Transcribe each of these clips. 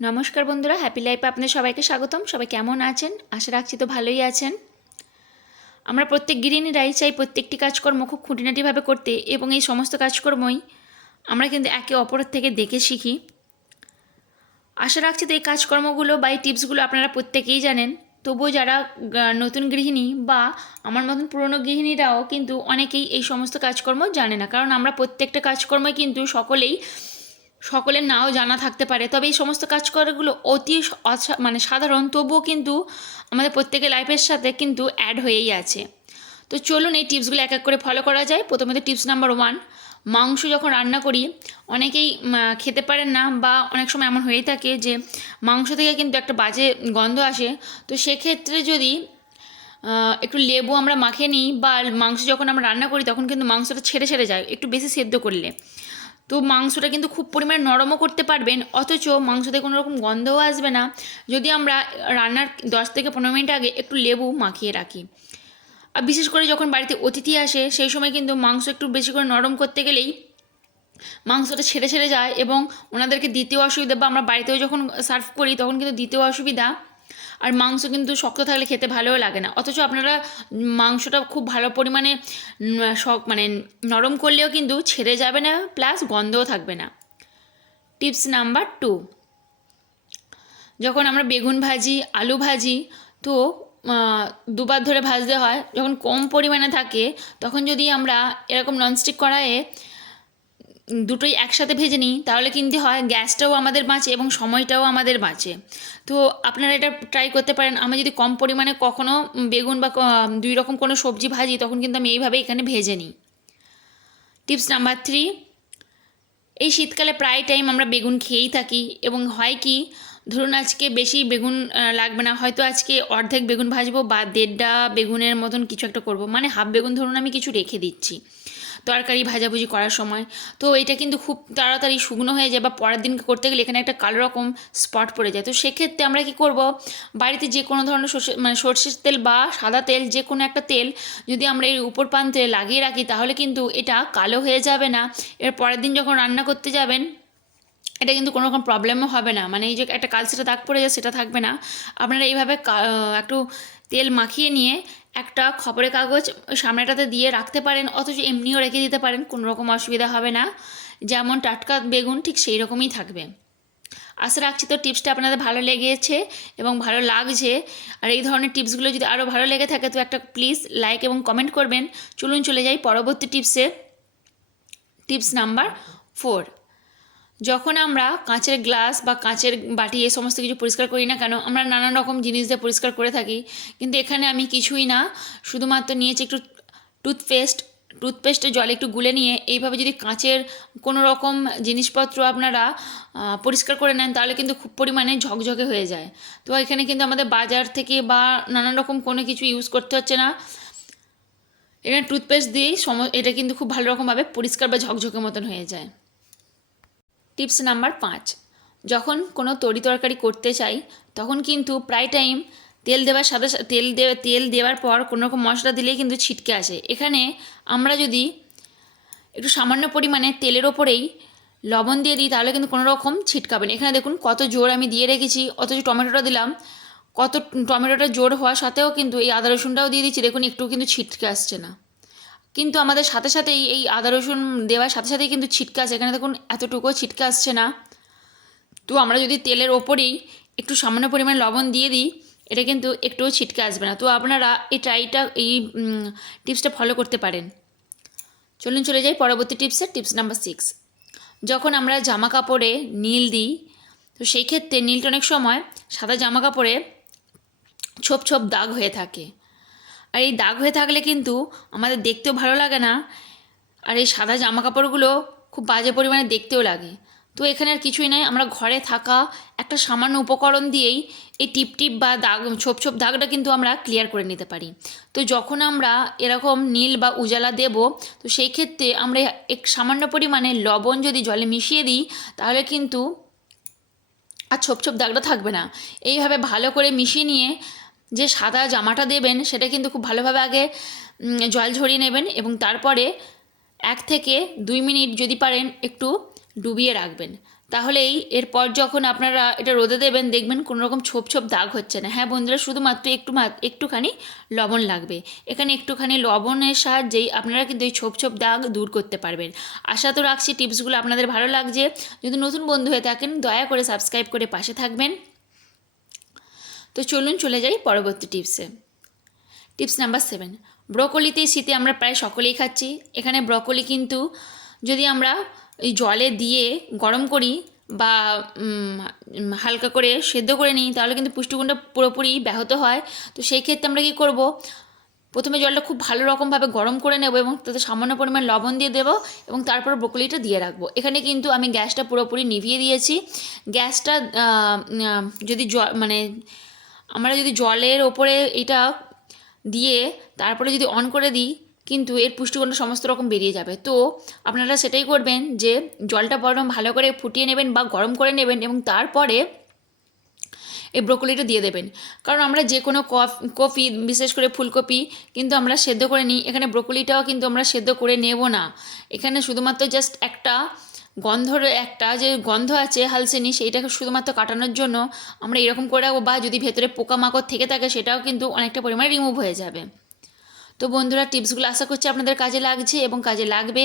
নমস্কার বন্ধুরা হ্যাপি লাইফে আপনাদের সবাইকে স্বাগতম। সবাই কেমন আছেন? আশা রাখছি তো ভালোই আছেন। আমরা প্রত্যেক গৃহিণীরাই চাই প্রত্যেকটি কাজকর্ম খুব খুঁটিনাটিভাবে করতে এবং এই সমস্ত কাজকর্মই আমরা কিন্তু একে অপরের থেকে দেখে শিখি। আশা রাখছি তো এই কাজকর্মগুলো বা এই টিপসগুলো আপনারা প্রত্যেকেই জানেন। তবুও যারা নতুন গৃহিণী বা আমার মতন পুরনো গৃহিণীরাও কিন্তু অনেকেই এই সমস্ত কাজকর্ম জানে না। কারণ আমরা প্রত্যেকটা কাজকর্মই কিন্তু সকলেই সকলের নাও জানা থাকতে পারে। তবে এই সমস্ত কাজকর্মগুলো অতি মানে সাধারণ, তবুও কিন্তু আমাদের প্রত্যেকের লাইফের সাথে কিন্তু অ্যাড হয়েই আছে। তো চলুন এই টিপসগুলো এক এক করে ফলো করা যায়। প্রথমত টিপস নাম্বার ওয়ান মাংস যখন রান্না করি, অনেকেই খেতে পারেন না বা অনেক সময় এমন হয়েই থাকে যে মাংস থেকে কিন্তু একটা বাজে গন্ধ আসে। তো সেক্ষেত্রে যদি একটু লেবু আমরা মাখে নিই বা মাংস যখন আমরা রান্না করি, তখন কিন্তু মাংসটা ছেড়ে ছেড়ে যায়। একটু বেশি সেদ্ধ করলে। তো মাংসটা কিন্তু খুব পরিমাণে নরমও করতে পারবেন, অথচ মাংসতে কোনো রকম গন্ধও আসবে না। যদি আমরা রান্নার দশ থেকে পনেরো মিনিট আগে একটু লেবু মাখিয়ে রাখি। আর বিশেষ করে যখন বাড়িতে অতিথি আসে, সেই সময় কিন্তু মাংস একটু বেশি করে নরম করতে গেলেই মাংসটা ছেড়ে ছেড়ে যায় এবং ওনাদেরকে দিতেও অসুবিধা বা আমরা বাড়িতেও যখন সার্ভ করি, তখন কিন্তু দিতেও অসুবিধা। আর মাংস কিন্তু শক্ত থাকলে খেতে ভালোও লাগে না। অথচ আপনারা মাংসটা খুব ভালো পরিমাণে শক মানে নরম করলেও কিন্তু ছেড়ে যাবে না, প্লাস গন্ধও থাকবে না। টিপস নাম্বার টু, যখন আমরা বেগুন ভাজি, আলু ভাজি, তো দুবার ধরে ভাজতে হয়, যখন কম পরিমাণে থাকে, তখন যদি আমরা এরকম ননস্টিক কড়াইয়ে দুটোই একসাথে ভেজে নিই, তাহলে কিন্তু হয় গ্যাসটাও আমাদের বাঁচে এবং সময়টাও আমাদের বাঁচে। তো আপনারা এটা ট্রাই করতে পারেন। আমি যদি কম পরিমাণে কখনও বেগুন বা দুই রকম কোনো সবজি ভাজি, তখন কিন্তু আমি এইভাবে এখানে ভেজে নিই। টিপস নাম্বার থ্রি এই শীতকালে প্রায় টাইম আমরা বেগুন খেয়েই থাকি এবং হয় কি, ধরুন আজকে বেশি বেগুন লাগবে না, হয়তো আজকে অর্ধেক বেগুন ভাজবো বা দেড়টা বেগুনের মতন কিছু একটা করব। মানে হাফ বেগুন ধরুন আমি কিছু রেখে দিচ্ছি। তরকারি ভাজাভুজি করার সময়। তো এটা কিন্তু খুব তাড়াতাড়ি শুকনো হয়ে যায় বা পরের দিন করতে গেলে এখানে একটা কালো রকম স্পট পড়ে যায়। তো সেক্ষেত্রে আমরা কি করব? বাড়িতে যে কোনো ধরনের সর্ষে মানে সর্ষের তেল বা সাদা তেল, যে কোনো একটা তেল যদি আমরা এই উপর প্রান্তে লাগিয়ে রাখি, তাহলে কিন্তু এটা কালো হয়ে যাবে না। এর পরের দিন যখন রান্না করতে যাবেন, এটা কিন্তু কোনো রকম প্রবলেমও হবে না। মানে এই যে একটা কালসেটা দাগ পড়ে যায়, সেটা থাকবে না। আপনারা এইভাবে একটু তেল মাখিয়ে নিয়ে একটা খবরের কাগজ সামনেটাতে দিয়ে রাখতে পারেন, অথচ এমনিও রেখে দিতে পারেন কোনো রকম অসুবিধা হবে না। যেমন টাটকা বেগুন, ঠিক সেই রকমই থাকবে। আশা রাখছি তো টিপসটা আপনাদের ভালো লেগেছে এবং ভালো লাগছে। আর এই ধরনের টিপসগুলো যদি আরও ভালো লেগে থাকে, তো একটা প্লিজ লাইক এবং কমেন্ট করবেন। চলুন চলে যাই পরবর্তী টিপসে। Tips number four. যখন আমরা কাঁচের গ্লাস বা কাঁচের বাটি এ সমস্ত কিছু পরিষ্কার করি না কেন, আমরা নানান রকম জিনিস দিয়ে পরিষ্কার করে থাকি। কিন্তু এখানে আমি কিছুই না, শুধুমাত্র নিয়েছি একটু টুথপেস্ট। টুথপেস্টে জলে একটু গুলে নিয়ে এইভাবে যদি কাঁচের কোনো রকম জিনিসপত্র আপনারা পরিষ্কার করে নেন, তাহলে কিন্তু খুব পরিমাণে ঝকঝকে হয়ে যায়। তো এখানে কিন্তু আমাদের বাজার থেকে বা নানান রকম কোনো কিছু ইউজ করতে হচ্ছে না। এখানে টুথপেস্ট দিয়েই সম, এটা কিন্তু খুব ভালো রকমভাবে পরিষ্কার বা ঝকঝকে মতন হয়ে যায়। টিপস নাম্বার পাঁচ। যখন কোনো তরি তরকারি করতে চাই, তখন কিন্তু প্রায় টাইম তেল দেওয়ার সাথে তেল দেওয়া তেল দেওয়ার পর কোনো রকম মশলা দিলেই কিন্তু ছিটকে আসে। এখানে আমরা যদি একটু সামান্য পরিমাণে তেলের ওপরেই লবণ দিয়ে দিই, তাহলে কিন্তু কোনো রকম ছিটকাবে না। এখানে দেখুন কত জোর আমি দিয়ে রেখেছি, অথচ টমেটোটা দিলাম। কত, টমেটোটা জোর হওয়ার সাথেও কিন্তু এই আদা রসুনটাও দিয়ে দিচ্ছি, দেখুন একটু কিন্তু ছিটকে আসছে না। কিন্তু আমাদের সাথে সাথেই এই আদা রসুন দেওয়ার সাথে সাথেই কিন্তু ছিটকে আসে এখানে দেখুন এতটুকু ছিটকে আসছে না। তো আমরা যদি তেলের ওপরেই একটু সামান্য পরিমাণ লবণ দিয়ে দিই, এটা কিন্তু একটুও ছিটকে আসবে না। তো আপনারা এই ট্রাইটা, এই টিপসটা ফলো করতে পারেন। চলুন চলে যাই পরবর্তী টিপসের, টিপস নাম্বার সিক্স। যখন আমরা জামা কাপড়ে নীল দিই, তো সেই ক্ষেত্রে নীলটা অনেক সময় সাদা জামা কাপড়ে ছোপ ছোপ দাগ হয়ে থাকে। আর এই দাগ হয়ে থাকলে কিন্তু আমাদের দেখতেও ভালো লাগে না। আর এই সাদা জামা কাপড়গুলো খুব বাজে পরিমাণে দেখতেও লাগে। তো এখানে আর কিছুই নাই, আমরা ঘরে থাকা একটা সামান্য উপকরণ দিয়েই এই টিপ টিপ বা দাগ, ছোপ ছোপ দাগটা কিন্তু আমরা ক্লিয়ার করে নিতে পারি। তো যখন আমরা এরকম নীল বা উজালা দেব, তো সেই ক্ষেত্রে আমরা এক সামান্য পরিমাণে লবণ যদি জলে মিশিয়ে দিই, তাহলে কিন্তু আর ছোপ ছোপ দাগটা থাকবে না। এইভাবে ভালো করে মিশিয়ে নিয়ে যে সাদা জামাটা দেবেন, সেটা কিন্তু খুব ভালোভাবে আগে জল ঝরিয়ে নেবেন এবং তারপরে এক থেকে দুই মিনিট যদি পারেন একটু ডুবিয়ে রাখবেন। তাহলেই এরপর যখন আপনারা এটা রোদে দেবেন, দেখবেন কোনো রকম ছোপ ছোপ দাগ হচ্ছে না। হ্যাঁ বন্ধুরা, শুধুমাত্র একটু একটুখানি লবণ লাগবে। এখানে একটুখানি লবণের সাহায্যেই আপনারা কিন্তু এই ছোপ ছোপ দাগ দূর করতে পারবেন। আশা তো রাখছি টিপসগুলো আপনাদের ভালো লাগছে। যদি নতুন বন্ধু হয়ে থাকেন, দয়া করে সাবস্ক্রাইব করে পাশে থাকবেন। তো চলুন চলে যাই পরবর্তী টিপসে টিপস নাম্বার সেভেন ব্রকলিতে শীতে আমরা প্রায় সকলেই খাচ্ছি। এখানে ব্রকলি কিন্তু যদি আমরা জলে দিয়ে গরম করি বা হালকা করে সেদ্ধ করে নিই, তাহলে কিন্তু পুষ্টিগুণটা পুরোপুরি ব্যাহত হয়। তো সেই ক্ষেত্রে আমরা কী করব? প্রথমে জলটা খুব ভালো রকমভাবে গরম করে নেব এবং তাতে সামান্য পরিমাণ লবণ দিয়ে দেবো এবং তারপর ব্রকলিটা দিয়ে রাখব। এখানে কিন্তু আমি গ্যাসটা পুরোপুরি নিভিয়ে দিয়েছি। গ্যাসটা যদি জ মানে আমরা যদি জলের ওপরে এটা দিয়ে তারপরে যদি অন করে দিই, কিন্তু এর পুষ্টিগুণটা সমস্ত রকম বেরিয়ে যাবে। তো আপনারা সেটাই করবেন যে জলটা বরং ভালো করে ফুটিয়ে নেবেন বা গরম করে নেবেন এবং তারপরে এই ব্রোকলিটা দিয়ে দেবেন। কারণ আমরা যে কোনো কফ- বিশেষ করে ফুলকপি কিন্তু আমরা সেদ্ধ করে নিই। এখানে ব্রোকলিটাও কিন্তু আমরা সেদ্ধ করে নেব না। এখানে শুধুমাত্র জাস্ট একটা গন্ধর একটা যে গন্ধ আছে, হালসেনি, সেইটাকে শুধুমাত্র কাটানোর জন্য আমরা এরকম করে রাখব বা যদি ভেতরে পোকামাকড় থেকে থাকে, সেটাও কিন্তু অনেকটা পরিমাণে রিমুভ হয়ে যাবে। তো বন্ধুরা, টিপসগুলো আশা করছি আপনাদের কাজে লাগছে এবং কাজে লাগবে।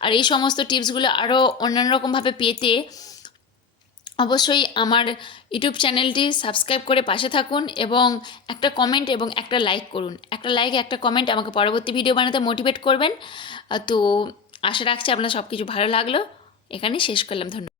আর এই সমস্ত টিপসগুলো আরও অন্যান্য রকমভাবে পেতে অবশ্যই আমার ইউটিউব চ্যানেলটি সাবস্ক্রাইব করে পাশে থাকুন এবং একটা কমেন্ট এবং একটা লাইক করুন। একটা লাইক, একটা কমেন্ট আমাকে পরবর্তী ভিডিও বানাতে মোটিভেট করবেন। তো আশা রাখছি আপনার সব কিছু ভালো লাগল। এখানেই শেষ করলাম ধন্যবাদ।